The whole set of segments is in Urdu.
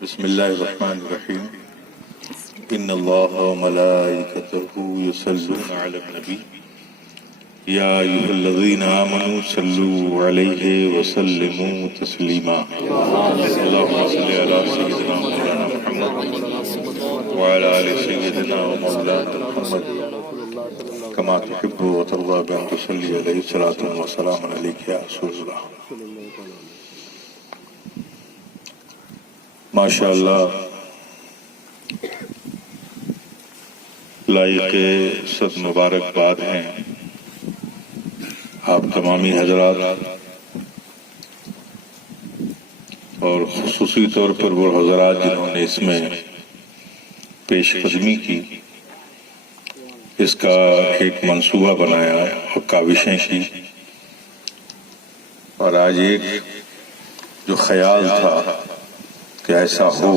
بسم اللہ الرحمن الرحیم ان اللہ وملائکتہ یصلون علی النبی یا ایھا الذین آمنوا صلوا علیہ وسلموا تسلیما اللہم صل علی سیدنا مولانا محمد وعلی آل سیدنا ومولانا محمد کما تحب وترضى بأن تصلی علیہ الصلاۃ والسلام علیک یا رسول اللہ. ماشاء اللہ لائق صد مبارکباد ہیں آپ تمامی حضرات اور خصوصی طور پر وہ حضرات جنہوں نے اس میں پیش قدمی کی، اس کا ایک منصوبہ بنایا اور کاوشیں کی، اور آج ایک جو خیال تھا کہ ایسا ہو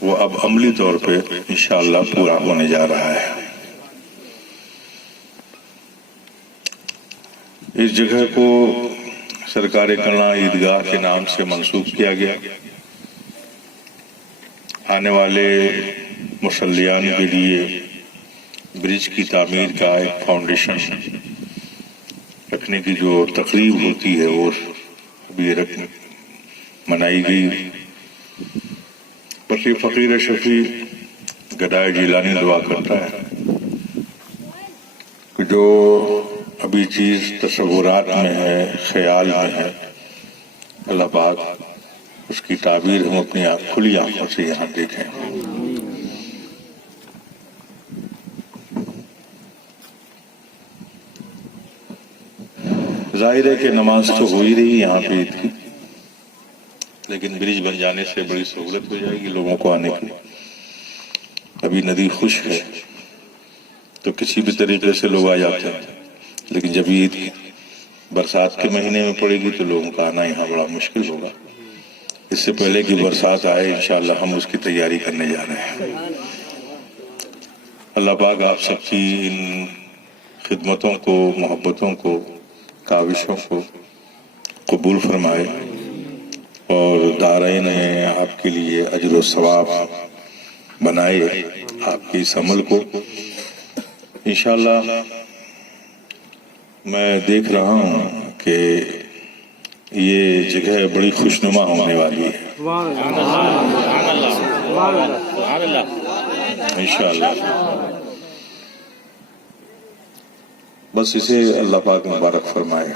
وہ اب عملی طور پہ انشاءاللہ پورا ہونے جا رہا ہے. اس جگہ کو سرکار کلاں عیدگاہ کے نام سے منسوب کیا گیا. آنے والے مصلیان کے لیے برج کی تعمیر کا ایک فاؤنڈیشن رکھنے کی جو تقریب ہوتی ہے وہ ابھی منائی گئی. بس یہ فقیر شفیع گدائے جیلانی دعا کرتا ہے کہ جو ابھی چیز تصورات میں ہے، خیال میں ہے، اللہ پاک اس کی تعبیر ہم اپنی کھلی آنکھوں سے یہاں دیکھیں. ظاہر ہے کہ نماز تو ہو ہی رہی یہاں پہ عید کی، لیکن برج بن جانے سے بڑی سہولت ہو جائے گی لوگوں کو آنے کی. ابھی ندی خشک ہے تو کسی بھی طریقے سے لوگ آ جاتے ہیں، لیکن جب عید برسات کے مہینے میں پڑے گی تو لوگوں کا آنا یہاں بڑا مشکل ہوگا. اس سے پہلے کہ برسات آئے انشاءاللہ ہم اس کی تیاری کرنے جا رہے ہیں. اللہ پاک آپ سب کی ان خدمتوں کو، محبتوں کو، کاوشوں کو قبول فرمائے اور دارین میں آپ کے لیے اجر و ثواب بنائے آپ کے اس عمل کو. انشاءاللہ میں دیکھ رہا ہوں کہ یہ جگہ بڑی خوشنما ہونے والی ہے انشاءاللہ. بس اسے اللہ پاک مبارک فرمائے.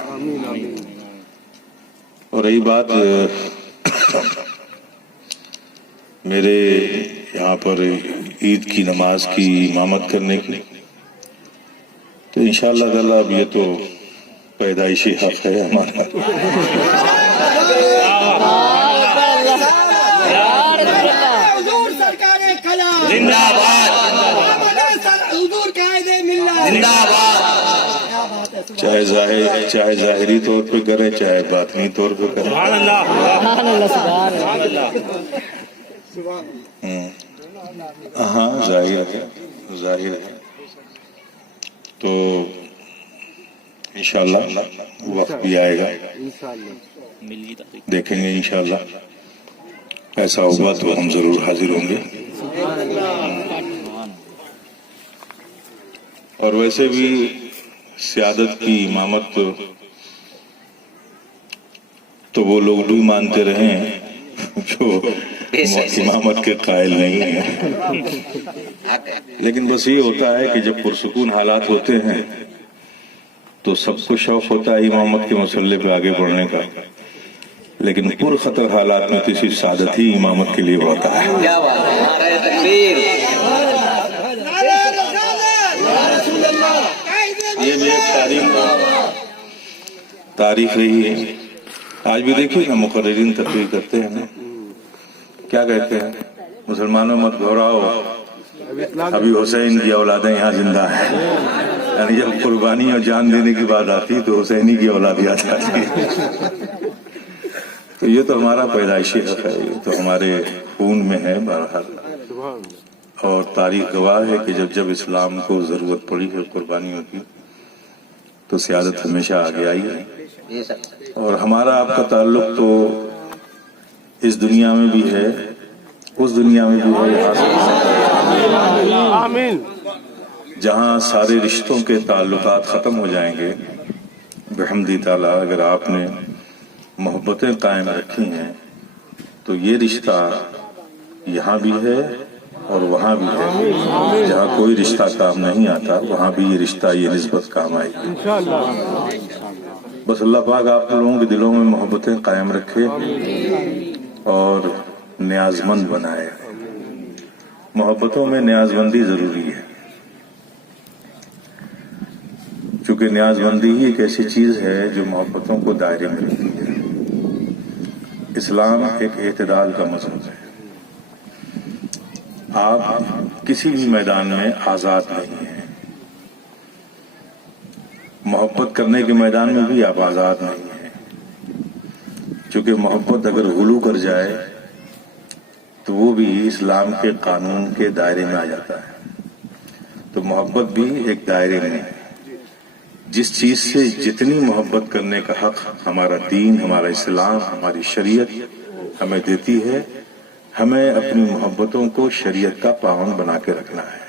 اور رہی بات میرے یہاں پر عید کی نماز کی امامت کرنے کی، تو انشاءاللہ تعالیٰ اب یہ تو پیدائشی حق ہے ہمارا. چاہے ظاہری طور پہ کریں چاہے باطنی طور پہ کریں. ہاں ظاہر ہے تو انشاءاللہ وقت بھی آئے گا، دیکھیں گے انشاءاللہ. ایسا ہوگا تو ہم ضرور حاضر ہوں گے. اور ویسے بھی سیادت کی امامت تو وہ لوگ بھی مانتے رہے ہیں جو امامت کے قائل نہیں ہیں. لیکن بس یہ ہوتا ہے کہ جب پرسکون حالات ہوتے ہیں تو سب کو شوق ہوتا ہے امامت کے مسئلے پہ آگے بڑھنے کا، لیکن پر خطر حالات میں تو صرف سعادت ہی امامت کے لیے ہوتا ہے. یہ بھی ایک تاریخ رہی ہے. آج بھی دیکھیے نا مقررین تقریر کرتے ہیں نا، کیا کہتے ہیں؟ مسلمانوں مت گھبراؤ، ابھی حسین کی اولادیں یہاں زندہ ہیں. یعنی جب قربانی اور جان دینے کی بات آتی تو حسینی کی اولاد یاد آتی ہے. تو یہ تو ہمارا پیدائشی حق ہے، یہ تو ہمارے خون میں ہے بہرحال. اور تاریخ گواہ ہے کہ جب اسلام کو ضرورت پڑی ہے قربانیوں کی تو سیادت ہمیشہ آگے آئی ہے، اور ہمارا آپ کا تعلق تو اس دنیا میں بھی ہے، اس دنیا میں بھی ہے، آمین۔ جہاں سارے رشتوں کے تعلقات ختم ہو جائیں گے بحمدی تعالیٰ، اگر آپ نے محبتیں قائم رکھی ہیں تو یہ رشتہ یہاں بھی ہے اور وہاں بھی ہے، جہاں کوئی رشتہ کام نہیں آتا وہاں بھی یہ رشتہ، یہ نسبت کام آئے گی انشاءاللہ۔ بس اللہ پاک آپ لوگوں کے دلوں میں محبتیں قائم رکھے اور نیاز مند بنائے۔ محبتوں میں نیاز مندی ضروری ہے، چونکہ نیاز مندی ہی ایک ایسی چیز ہے جو محبتوں کو دائرے میں رکھتی ہے۔ اسلام ایک اعتدال کا مذہب ہے، آپ کسی بھی میدان میں آزاد نہیں ہیں، محبت کرنے کے میدان میں بھی آپ آزاد نہیں ہیں، چونکہ محبت اگر غلو کر جائے تو وہ بھی اسلام کے قانون کے دائرے میں آ جاتا ہے۔ تو محبت بھی ایک دائرے میں ہے، جس چیز سے جتنی محبت کرنے کا حق ہمارا دین، ہمارا اسلام، ہماری شریعت ہمیں دیتی ہے، ہمیں اپنی محبتوں کو شریعت کا پابند بنا کے رکھنا ہے۔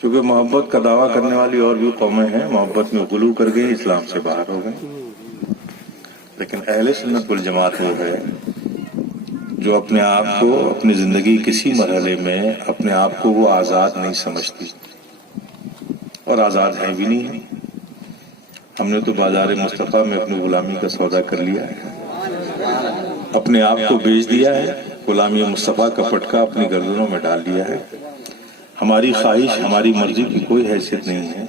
کیونکہ محبت کا دعویٰ کرنے والی اور بھی قومیں ہیں، محبت میں غلو کر گئے، اسلام سے باہر ہو گئے، لیکن اہل سنت والجماعت وہ ہے جو اپنے آپ کو، اپنی زندگی کسی مرحلے میں اپنے آپ کو وہ آزاد نہیں سمجھتی، اور آزاد ہے بھی نہیں ہے۔ ہم نے تو بازار مصطفیٰ میں اپنی غلامی کا سودا کر لیا ہے، اپنے آپ کو بیچ دیا ہے، غلامی مصطفیٰ کا پٹکا اپنی گردنوں میں ڈال دیا ہے۔ ہماری خواہش، ہماری مرضی کی کوئی حیثیت نہیں ہے،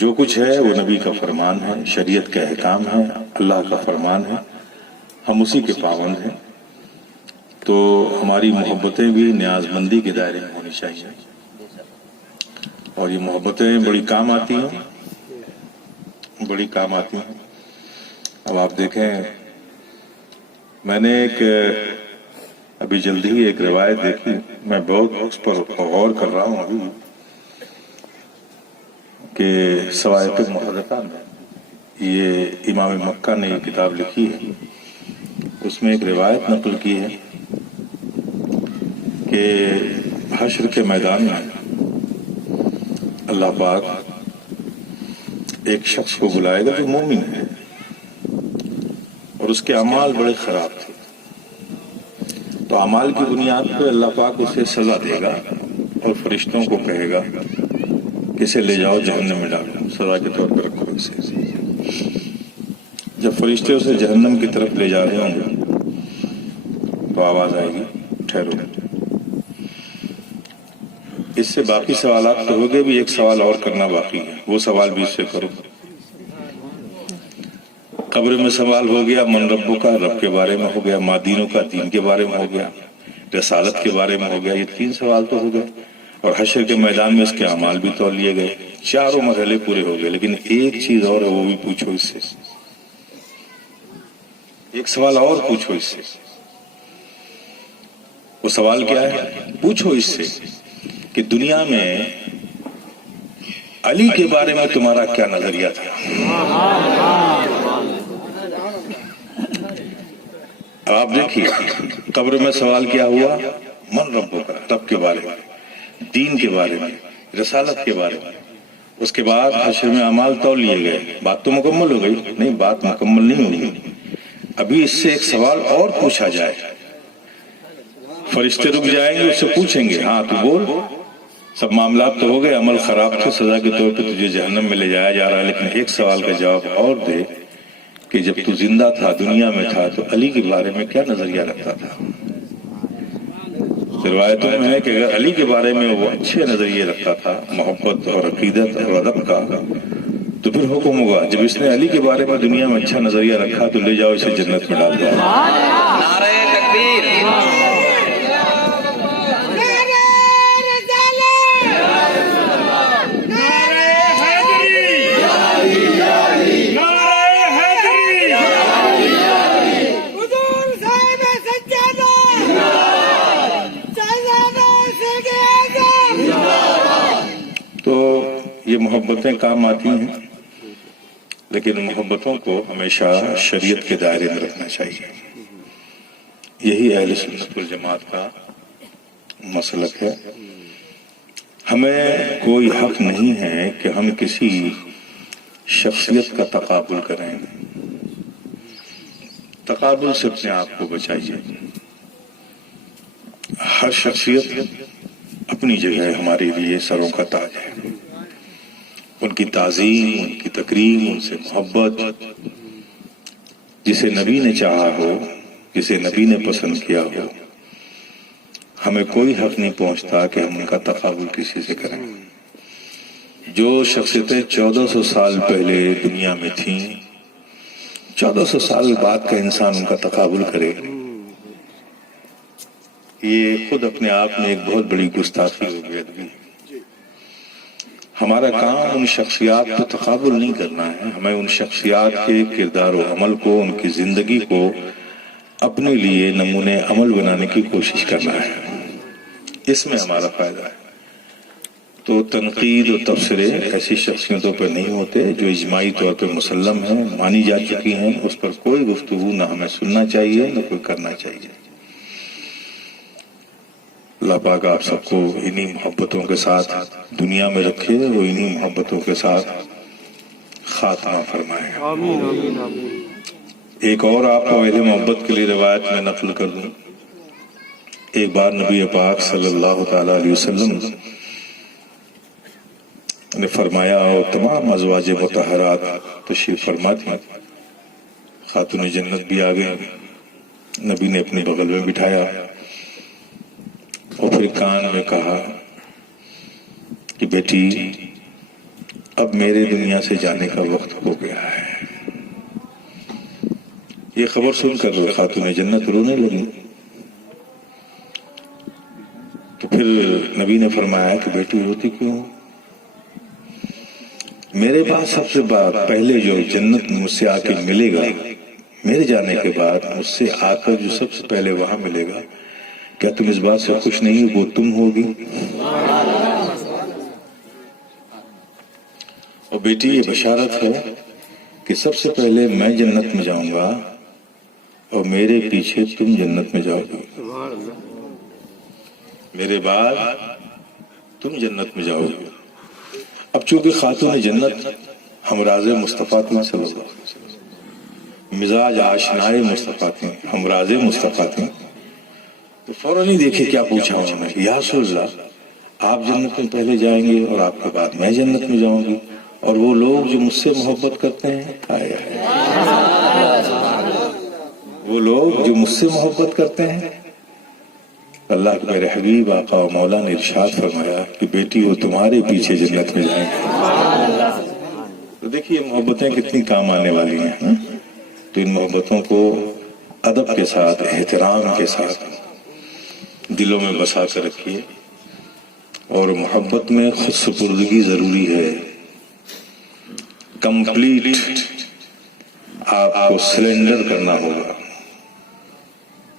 جو کچھ ہے وہ نبی کا فرمان ہے، شریعت کا احکام ہے، اللہ کا فرمان ہے، ہم اسی کے پابند ہیں۔ تو ہماری محبتیں بھی نیاز مندی کے دائرے میں ہونی چاہیے، اور یہ محبتیں بڑی کام آتی ہیں، بڑی کام آتی ہیں۔ اب آپ دیکھیں، میں نے ابھی جلدی ہی ایک روایت دیکھی، میں بہت اس پر غور کر رہا ہوں ابھی، کہ صواعق محرقہ میں یہ امام مکہ نے یہ کتاب لکھی ہے، اس میں ایک روایت نقل کی ہے کہ حشر کے میدان میں اللہ پاک ایک شخص کو بلائے گا جو مومن ہے، اور اس کے اعمال بڑے خراب تھے، تو اعمال کی بنیاد پہ اللہ پاک اسے سزا دے گا اور فرشتوں کو کہے گا کہ اسے لے جاؤ جہنم میں ڈالو، سزا کے طور پہ رکھو اسے۔ جب فرشتے اسے جہنم کی طرف لے جا رہے ہوں گے تو آواز آئے گی، ٹھہرو۔ اس سے باقی سوالات تو ہو گئے، بھی ایک سوال اور کرنا باقی ہے، وہ سوال بھی اس سے کرو۔ قبر میں سوال ہو گیا، من ربو کا، رب کے بارے میں ہو گیا، ما دینوں کا، دین کے بارے میں ہو گیا، رسالت کے بارے میں ہو گیا، یہ 3 سوال تو ہو گئے، اور حشر کے میدان میں اس کے اعمال بھی تول لیے گئے، چاروں مرحلے پورے ہو گئے۔ لیکن ایک چیز اور ہے، وہ بھی پوچھو اس سے، ایک سوال اور پوچھو اس سے۔ وہ سوال کیا ہے؟ پوچھو اس سے کہ دنیا میں علی کے بارے میں تمہارا کیا نظریہ تھا؟ آپ دیکھیے، قبر میں سوال کیا ہوا؟ من ربو کا، رب کے بارے میں، دین کے بارے میں، رسالت کے بارے میں۔ اس کے بعد حشر میں اعمال تول لیے گئے، بات تو مکمل ہو گئی؟ نہیں، بات مکمل نہیں ہوئی، ابھی اس سے ایک سوال اور پوچھا جائے۔ فرشتے رک جائیں گے، اس سے پوچھیں گے، ہاں تو بول، سب معاملات تو ہو گئے، عمل خراب تھے، سزا کے طور پہ تجھے جہنم میں لے جایا جا رہا ہے، لیکن ایک سوال کا جواب اور دے کہ جب تو زندہ تھا، دنیا میں تھا، تو علی کے بارے میں کیا نظریہ رکھتا تھا؟ روایتوں میں ہے کہ اگر علی کے بارے میں وہ اچھے نظریے رکھتا تھا، محبت اور عقیدت اور ادب کا، تو پھر حکم ہوگا جب اس نے علی کے بارے میں دنیا میں اچھا نظریہ رکھا تو لے جاؤ اسے جنت میں ڈال دو۔ نعرہ تکبیر۔ تو یہ محبتیں کام آتی ہیں، لیکن محبتوں کو ہمیشہ شریعت کے دائرے میں رکھنا چاہیے۔ یہی اہل سنت والجماعت کا مسلک ہے۔ ہمیں کوئی حق نہیں ہے کہ ہم کسی شخصیت کا تقابل کریں۔ تقابل سے اپنے آپ کو بچائیے۔ ہر شخصیت اپنی جگہ ہمارے لیے سروں کا تاج ہے۔ ان کی تعظیم، ان کی تکریم، ان سے محبت، جسے نبی نے چاہا ہو، جسے نبی نے پسند کیا ہو، ہمیں کوئی حق نہیں پہنچتا کہ ہم ان کا تقابل کسی سے کریں۔ جو شخصیتیں 1400 سال پہلے دنیا میں تھیں، 1400 سال بعد کا انسان ان کا تقابل کرے، یہ خود اپنے آپ میں ایک بہت بڑی گستاخی ہو گئی ادبی۔ ہمارا کام ان شخصیات کو تقابل نہیں کرنا ہے، ہمیں ان شخصیات کے کردار و عمل کو، ان کی زندگی کو اپنے لیے نمونے عمل بنانے کی کوشش کرنا ہے۔ اس میں ہمارا فائدہ ہے۔ تو تنقید و تبصرے ایسی شخصیتوں پر نہیں ہوتے جو اجماعی طور پر مسلم ہیں، مانی جا چکی ہیں، اس پر کوئی گفتگو نہ ہمیں سننا چاہیے نہ کوئی کرنا چاہیے۔ اللہ پاک آپ سب کو انہی محبتوں کے ساتھ دنیا میں رکھے اور انہی محبتوں کے ساتھ خاتمہ فرمائے۔ آمین آمین آمین۔ ایک اور آپ کو اہل محبت کے لیے روایت میں نقل کر دوں۔ ایک بار نبی پاک صلی اللہ تعالی علیہ وسلم نے فرمایا، اور تمام ازواج مطہرات تشریف فرما تھیں، خاتون جنت بھی آ گئے، نبی نے اپنے بغل میں بٹھایا اور پھر کان میں کہا کہ بیٹی اب میرے دنیا سے جانے کا وقت ہو گیا ہے۔ یہ خبر سن کر خاتون جنت رونے لگی۔ تو پھر نبی نے فرمایا کہ بیٹی روتی کیوں؟ میرے پاس سب سے پہلے جو جنت مجھ سے آ کے ملے گا، میرے جانے کے بعد مجھ سے آ کر جو سب سے پہلے وہاں ملے گا، کیا تم اس بات سے خوش نہیں ہو؟ وہ تم ہوگی۔ اور بیٹی یہ بشارت ہے کہ سب سے پہلے میں جنت میں جاؤں گا اور میرے پیچھے تم جنت میں جاؤ گی، میرے بعد تم جنت میں جاؤ گے۔ اب چونکہ خاتون جنت ہمراز مصطفیٰ تھی صلی اللہ علیہ وسلم، مزاج آشنائے مصطفیٰ تھی، ہمراز مصطفیٰ تھی، تو فوراً ہی دیکھے کیا پوچھا انہوں نے، یا رسول اللہ آپ جنت میں پہلے جائیں گے اور آپ کے بعد میں جنت میں جاؤں گی، اور وہ لوگ جو مجھ سے محبت کرتے ہیں، وہ لوگ جو مجھ سے محبت کرتے ہیں، اللہ کے میرے حبیب آقا و مولا نے ارشاد فرمایا کہ بیٹی وہ تمہارے پیچھے جنت میں جائیں گے۔ تو دیکھیے محبتیں کتنی کام آنے والی ہیں۔ تو ان محبتوں کو ادب کے ساتھ، احترام کے ساتھ دلوں میں بسا کر رکھیے، اور محبت میں خود سپردگی ضروری ہے۔ کمپلیٹ آپ کو سلنڈر کرنا ہوگا۔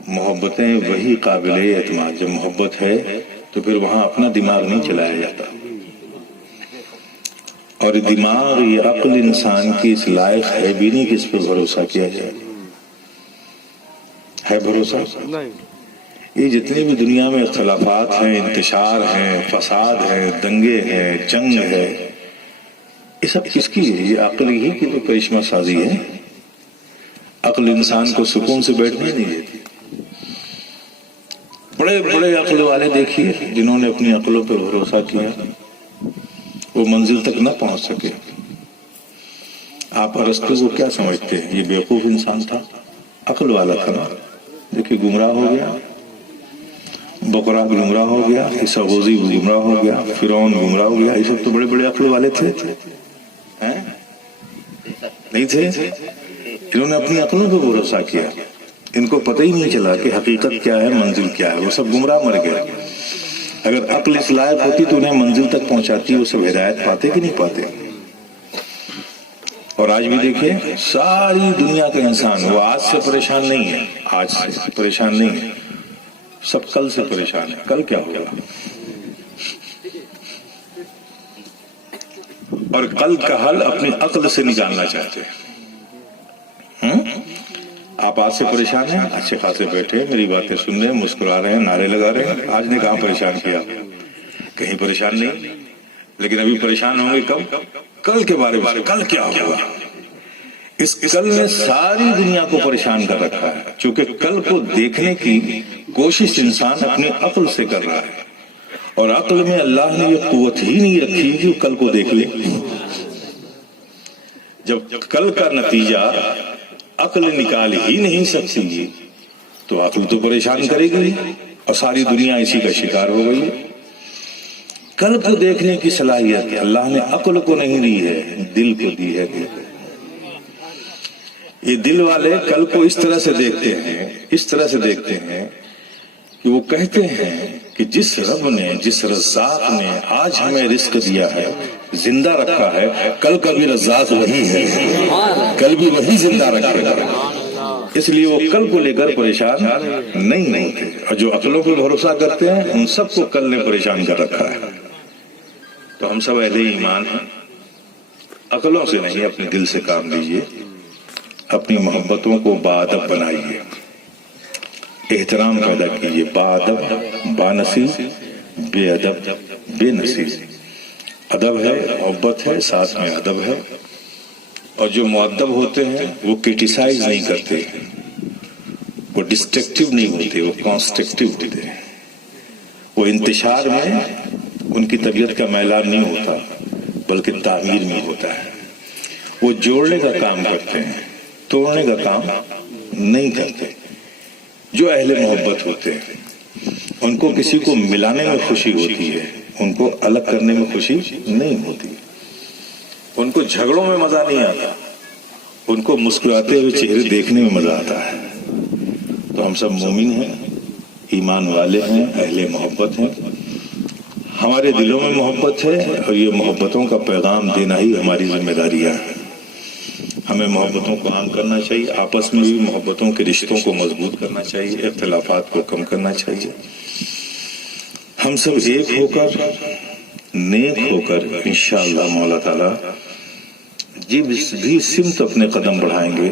محبتیں وہی قابل اعتماد، جب محبت ہے تو پھر وہاں اپنا دماغ نہیں چلایا جاتا، اور دماغ یہ عقل انسان کی اس لائق ہے بھی نہیں کہ اس پر بھروسہ کیا جائے۔ ہے بھروسہ؟ یہ جتنے بھی دنیا میں اختلافات ہیں، انتشار ہیں، فساد ہیں، دنگے ہیں، جنگ ہے، یہ سب کس کی ہے؟ یہ عقل ہی کی تو کرشمہ سازی ہے۔ عقل انسان کو سکون سے بیٹھنے نہیں دیتی۔ بڑے بڑے عقل والے دیکھیے جنہوں نے اپنی عقلوں پر بھروسہ کیا، وہ منزل تک نہ پہنچ سکے۔ آپ ارسطو کو کیا سمجھتے ہیں؟ یہ بیوقوف انسان تھا، عقل والا تھا نا؟ دیکھیے گمراہ ہو گیا، بقرہ گمراہ ہو گیا، عیسیٰ غوزی گمراہ ہو گیا، فرعون گمراہ ہو گیا۔ یہ سب تو بڑے بڑے عقل والے تھے، نہیں تھے؟ انہوں نے اپنی عقلوں پہ بھروسہ کیا، ان کو پتہ ہی نہیں چلا کہ حقیقت کیا ہے، منزل کیا ہے، وہ سب گمراہ مر گئے۔ اگر عقل اس لائق ہوتی تو انہیں منزل تک پہنچاتی، وہ سب ہدایت پاتے کہ نہیں پاتے؟ اور آج بھی دیکھیں ساری دنیا کا انسان، وہ آج سے پریشان نہیں ہے، آج سے پریشان نہیں ہے، سب کل سے پریشان ہے، کل کیا ہوگا۔ اور کل کا حل اپنی عقل سے نکالنا چاہتے ہیں. آپ آج سے پریشان ہیں، اچھے خاصے بیٹھے میری باتیں سن رہے ہیں، مسکرا رہے ہیں، نعرے لگا رہے ہیں. آج نے کہاں پریشان کیا؟ کہیں پریشان نہیں. لیکن ابھی پریشان ہوں گے کب؟ کل کے بارے میں. کل کیا ہوگا؟ اس کل نے ساری دنیا کو پریشان کر رکھا ہے، چونکہ کل کو دیکھنے کی کوشش انسان اپنی عقل سے کر رہا ہے، اور عقل میں اللہ نے یہ قوت ہی نہیں رکھی کہ وہ کل کو دیکھ لے. جب کل کا نتیجہ عقل نکال ہی نہیں سکتی تو عقل تو پریشان کرے گی، اور ساری دنیا اسی کا شکار ہو گئی. کل کو دیکھنے کی صلاحیت اللہ نے عقل کو نہیں دی ہے، دل کو دی ہے. یہ دل والے کل کو اس طرح سے دیکھتے ہیں کہ وہ کہتے ہیں کہ جس رب نے، جس رزاق نے آج ہمیں رزق دیا ہے، زندہ رکھا ہے، کل کا بھی رزاق وہی ہے، کل بھی وہی زندہ رکھے گا. اس لیے وہ کل کو لے کر پریشان نہیں ہوتے. اور جو عقلوں پر بھروسہ کرتے ہیں ان سب کو کل نے پریشان کر رکھا ہے. تو ہم سب اہل ایمان ہیں، عقلوں سے نہیں اپنے دل سے کام لیجیے، اپنی محبتوں کو باادب بنائیے، احترام پیدا کیجیے. باادب بانصیب، بے ادب بے نصیب. ادب ہے، محبت ہے، ساتھ میں ادب ہے. اور جو مؤدب ہوتے ہیں وہ کرٹیسائز نہیں کرتے، وہ ڈسٹرکٹیو نہیں ہوتے، وہ کنسٹرکٹیو ہوتے ہیں. وہ انتشار میں ان کی طبیعت کا میلان نہیں ہوتا بلکہ تعمیر میں ہوتا ہے. وہ جوڑنے کا کام کرتے ہیں، توڑنے کا کام نہیں کرتے. جو اہل محبت ہوتے ہیں ان کو کسی کو ملانے میں خوشی ہوتی ہے، ان کو الگ کرنے میں خوشی نہیں ہوتی. ان کو جھگڑوں میں مزہ نہیں آتا، ان کو مسکراتے ہوئے چہرے دیکھنے میں مزہ آتا ہے. تو ہم سب مومن ہیں، ایمان والے ہیں، اہل محبت ہیں. ہمارے دلوں میں محبت ہے، اور یہ محبتوں کا پیغام دینا ہی ہماری ذمہ داریاں ہے. ہمیں محبتوں کو عام کرنا چاہیے، آپس میں بھی محبتوں کے رشتوں کو مضبوط کرنا چاہیے، اختلافات کو کم کرنا چاہیے. ہم سب ایک ہو کر، نیک ہو کر انشاءاللہ مولا تعالی جس بھی سمت اپنے قدم بڑھائیں گے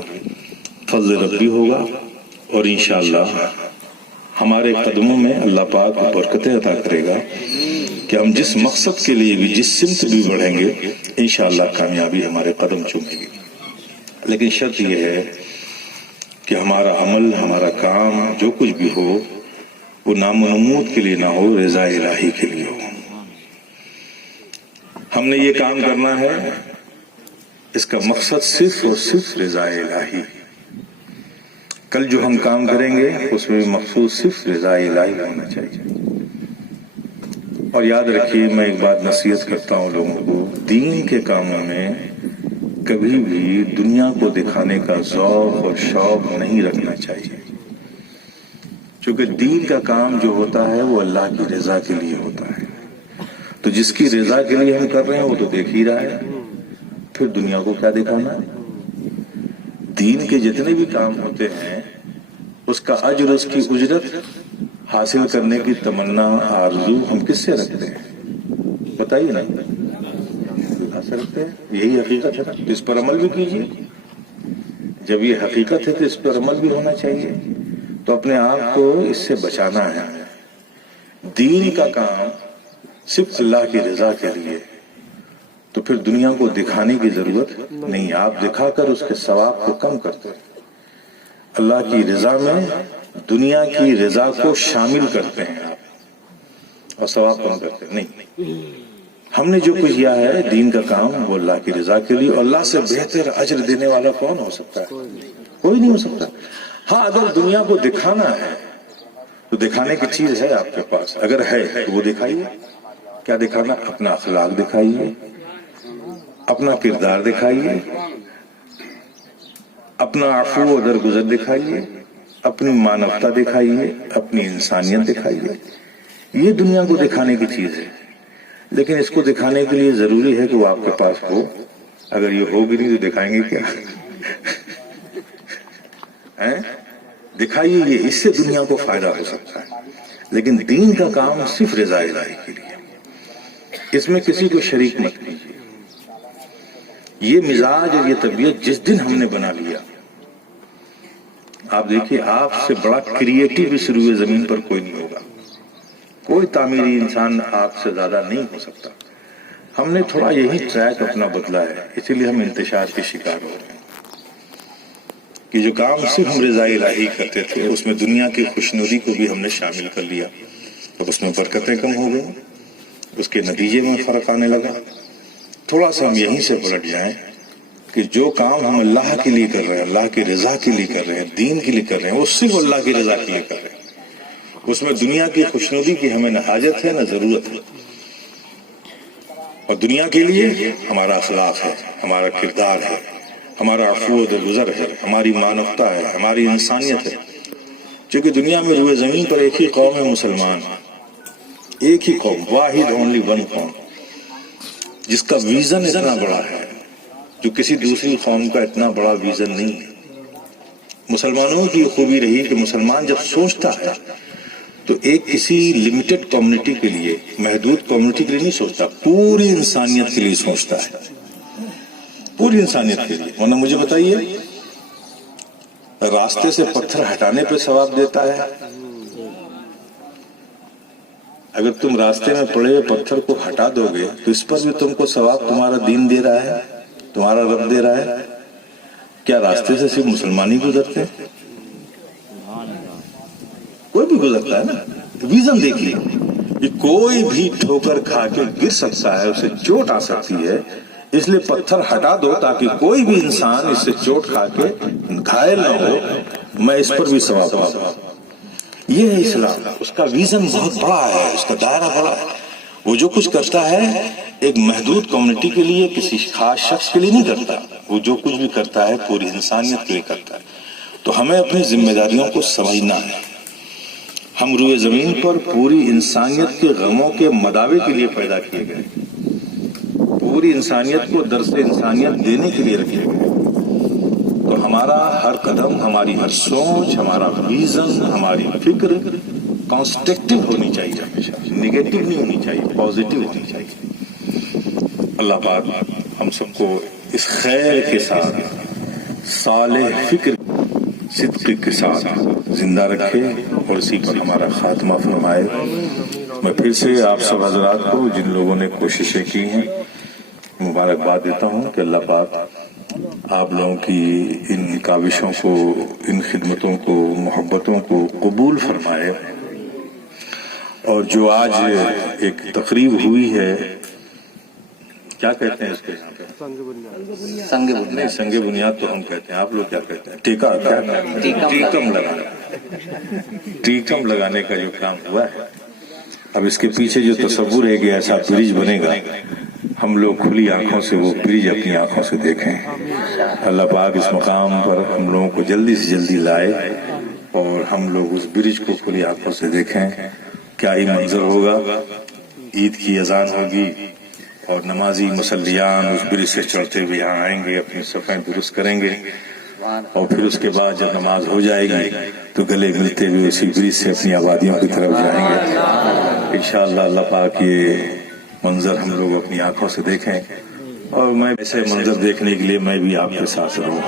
فضل ربی ہوگا، اور انشاءاللہ ہمارے قدموں میں اللہ پاک برکتیں عطا کرے گا کہ ہم جس مقصد کے لیے بھی، جس سمت بھی بڑھیں گے انشاءاللہ کامیابی ہمارے قدم چومے گی. لیکن شرط یہ ہے کہ ہمارا عمل، ہمارا کام جو کچھ بھی ہو وہ نام و نمود کے لیے نہ ہو، رضا الہی کے لیے ہو. ہم نے یہ کام کرنا ہے، اس کا مقصد صرف اور صرف رضا الہی. کل جو ہم کام کریں گے اس میں مقصود صرف رضا الہی ہونا چاہیے. اور یاد رکھیے، میں ایک بات نصیحت کرتا ہوں لوگوں کو، دین کے کاموں میں کبھی بھی دنیا کو دکھانے کا ذوق اور شوق نہیں رکھنا چاہیے. چونکہ دین کا کام جو ہوتا ہے وہ اللہ کی رضا کے لیے ہوتا ہے. تو جس کی رضا کے لیے ہم کر رہے ہیں وہ تو دیکھ ہی رہا ہے، پھر دنیا کو کیا دکھانا ہے. دین کے جتنے بھی کام ہوتے ہیں اس کا اجر، اس کی اجرت حاصل کرنے کی تمنا، آرزو ہم کس سے رکھتے ہیں؟ بتائیے نا. اللہ سے رکھتے ہیں. یہی حقیقت ہے نا، اس پر عمل بھی کیجیے. جب یہ حقیقت ہے تو اس پر عمل بھی ہونا چاہیے. تو اپنے آپ کو اس سے بچانا ہے. دین کا کام صرف اللہ کی رضا کے لیے، تو پھر دنیا کو دکھانے کی ضرورت نہیں. آپ دکھا کر اس کے ثواب کو کم کرتے ہیں. اللہ کی رضا میں دنیا کی رضا کو شامل کرتے ہیں آپ، اور ثواب کم کرتے نہیں. ہم نے جو کچھ کیا ہے دین کا کام وہ اللہ کی رضا کے لیے، اور اللہ سے بہتر اجر دینے والا کون ہو سکتا ہے؟ کوئی نہیں ہو سکتا. ہاں، اگر دنیا کو دکھانا ہے تو دکھانے کی چیز ہے آپ کے پاس، اگر ہے تو وہ دکھائیے. کیا دکھانا؟ اپنا اخلاق دکھائیے، اپنا کردار دکھائیے، اپنا عفو و درگزر دکھائیے، اپنی مانوتا دکھائیے، اپنی انسانیت دکھائیے. یہ دنیا کو دکھانے کی چیز ہے. لیکن اس کو دکھانے کے لیے ضروری ہے کہ وہ آپ کے پاس ہو. اگر یہ ہو بھی نہیں تو دکھائیں گے کیا؟ دکھائیے یہ، اس سے دنیا کو فائدہ ہو سکتا ہے. لیکن دین کا کام صرف رضا الہی کے لیے، اس میں کسی کو شریک مت کیجیے. یہ مزاج اور یہ طبیعت جس دن ہم نے بنا لیا، آپ دیکھیے آپ سے بڑا کریٹو اس روئے زمین پر کوئی نہیں ہوگا، کوئی تعمیری انسان آپ سے زیادہ نہیں ہو سکتا۔ ہم نے تھوڑا یہی ٹریک اپنا بدلا ہے، اسی لیے ہم انتشار کے شکار ہو رہے ہیں کہ جو کام صرف ہم رضائی الہی کرتے تھے اس میں دنیا کی خوشنودی کو بھی ہم نے شامل کر لیا، اب اس میں برکتیں کم ہو گئی، اس کے نتیجے میں فرق آنے لگا۔ تھوڑا سا ہم یہیں سے پلٹ جائیں کہ جو کام ہم اللہ کے لیے کر رہے ہیں، اللہ کی رضا کے لیے کر رہے ہیں، دین کے لیے کر رہے ہیں، وہ صرف اللہ کی رضا کے لیے کر رہے ہیں، اس میں دنیا کی خوشنودی کی ہمیں نہ حاجت ہے نہ ضرورت ہے۔ اور دنیا کے لیے ہمارا اخلاق ہے، ہمارا کردار ہے، ہمارا عفو و درگزر ہے، ہماری مانوتا ہے، ہماری انسانیت ہے۔ چونکہ دنیا میں روئے زمین پر ایک ہی قوم ہے مسلمان، ایک ہی قوم، واحد اونلی ون قوم، جس کا ویژن اتنا بڑا ہے جو کسی دوسری قوم کا اتنا بڑا ویژن نہیں ہے۔ مسلمانوں کی خوبی رہی کہ مسلمان جب سوچتا ہے تو ایک کسی لمیٹڈ کمیونٹی کے لیے، محدود کمیونٹی کے لیے نہیں سوچتا، پوری انسانیت کے لیے سوچتا ہے، پوری انسانیت کے لیے۔ ورنہ مجھے بتائیے، راستے سے پتھر ہٹانے پہ ثواب دیتا ہے؟ اگر تم راستے میں پڑے ہوئے پتھر کو ہٹا دو گے تو اس پر بھی تم کو ثواب تمہارا دین دے رہا ہے، تمہارا رب دے رہا ہے۔ کیا راستے سے صرف مسلمان ہی گزرتے ہیں؟ کوئی بھی گزرتا ہے نا۔ ویژن دیکھیے کہ کوئی بھی ٹھوکر کھا کے گر سکتا ہے، اسے چوٹ آ سکتی ہے، اس لیے پتھر ہٹا دو تاکہ کوئی بھی انسان اس سے چوٹ کھا کے گھائل نہ ہو، میں اس پر بھی ثواب پاؤں۔ یہ ہے اسلام، اس کا ویژن بہت بڑا ہے، اس کا دائرہ بڑا ہے۔ وہ جو کچھ کرتا ہے ایک محدود کمیونٹی کے لیے، کسی خاص شخص کے لیے نہیں کرتا، وہ جو کچھ بھی کرتا ہے پوری انسانیت کے لیے کرتا ہے۔ تو ہمیں اپنی ذمہ داریوں کو سمجھنا ہے۔ ہم روئے زمین پر پوری انسانیت کے غموں کے مداوے کے لیے پیدا کیے گئے، پوری انسانیت کو درس انسانیت دینے کے لیے رکھے گئے۔ تو ہمارا ہر قدم، ہماری ہر سوچ، ہمارا ویژن، ہماری فکر کنسٹرکٹیو ہونی چاہیے، ہمیشہ نیگیٹو نہیں ہونی چاہیے، پازیٹیو ہونی چاہیے۔ اللہ پاک ہم سب کو اس خیر کے ساتھ، صالح فکر، صدق کے ساتھ زندہ رکھے اور اسی پر ہمارا خاتمہ فرمائے۔ میں پھر سے آپ سب حضرات کو، جن لوگوں نے کوششیں کی ہیں، مبارکباد دیتا ہوں کہ اللہ پاک آپ لوگوں کی ان کاوشوں کو، ان خدمتوں کو، محبتوں کو قبول فرمائے۔ اور جو آج ایک تقریب ہوئی ہے، کیا کہتے ہیں اس کے؟ سنگ بنیاد تو ہم کہتے ہیں، آپ لوگ کیا کہتے ہیں؟ ٹیکم لگانے کا جو کام ہوا ہے، اب اس کے پیچھے جو تصور ہے کہ ایسا برج بنے گا، ہم لوگ کھلی آنکھوں سے وہ برج اپنی آنکھوں سے دیکھیں۔ اللہ پاک اس مقام پر ہم لوگوں کو جلدی سے جلدی لائے اور ہم لوگ اس برج کو کھلی آنکھوں سے دیکھیں۔ کیا ہی منظر ہوگا، عید کی اذان ہوگی اور نمازی مسلیان اس برج سے چڑھتے ہوئے یہاں آئیں گے، اپنی صفیں درست کریں گے، اور پھر اس کے بعد جب نماز ہو جائے گی تو گلے ملتے ہوئے اسی برج سے اپنی آبادیوں کی طرف جائیں گے۔ انشاءاللہ اللہ پاک یہ منظر ہم لوگ اپنی آنکھوں سے دیکھیں، اور میں ایسے منظر دیکھنے کے لیے میں بھی آپ کے ساتھ رہوں۔